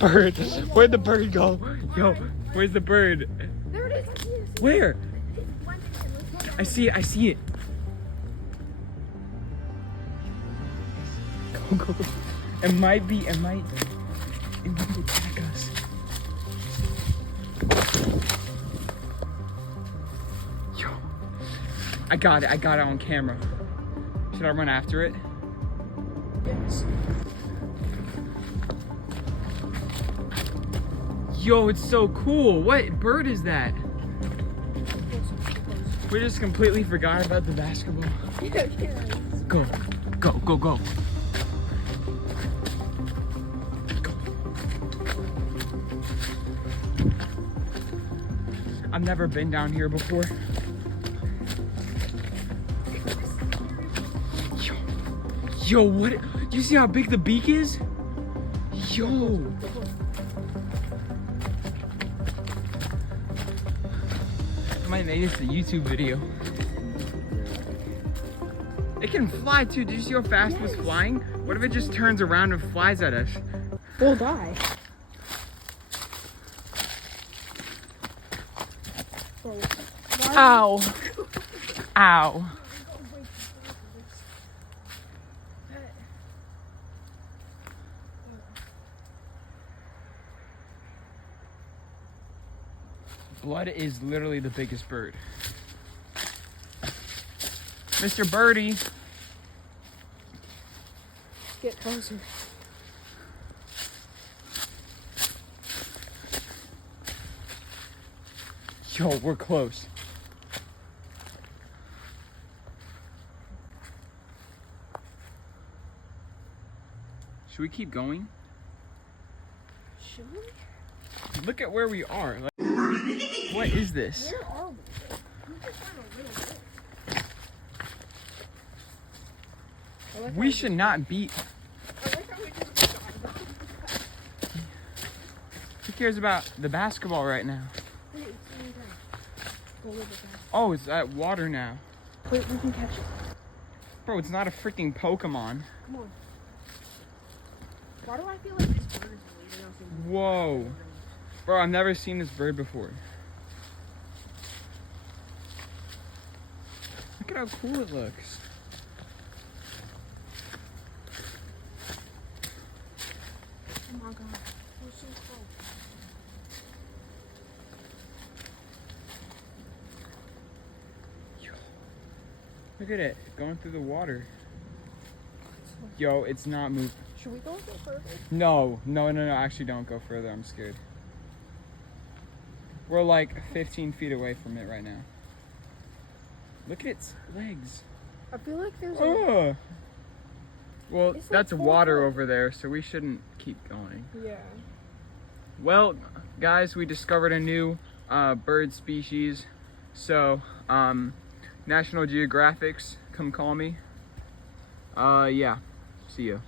bird? Where'd the bird go? Yo, where's the bird? There it is. I see it. Where? It's one thing. Let's go down. I see it. I see it. Go, go, go. It might attack us. Yo, I got it on camera. Should I run after it? Yes. Yo, it's so cool. What bird is that? We just completely forgot about the basketball. Yeah. Go, go, go, go. I've never been down here before. Yo, what? Do you see how big the beak is? Yo. I might make this a YouTube video. It can fly too. Did you see how fast it was flying? What if it just turns around and flies at us? We'll die. Ow. Ow. Blood is literally the biggest bird. Mr. Birdie. Get closer. Yo, we're close. Should we keep going? Should we? Look at where we are. Like, what is this? Where are we? We just found a little bit. I like We how should not be. I like how we just got Who cares about the basketball right now? Wait, it's really good. Go with it, guys. Oh, it's at water now. Wait, we can catch it. Bro, it's not a freaking Pokemon. Come on. Why do I feel like this bird is leading us in? Whoa. Bro, I've never seen this bird before. Look at how cool it looks. Oh my god. We're so close. Look at it, going through the water. Yo, it's not moving. Should we go a bit further? No, actually don't go further, I'm scared. We're like 15 feet away from it right now. Look at its legs. I feel like there's a... Oh. Well, It's like that's 4 water foot. over there, so we shouldn't keep going. Yeah. Well, guys, we discovered a new bird species. So, National Geographics, come call me. Yeah, see ya.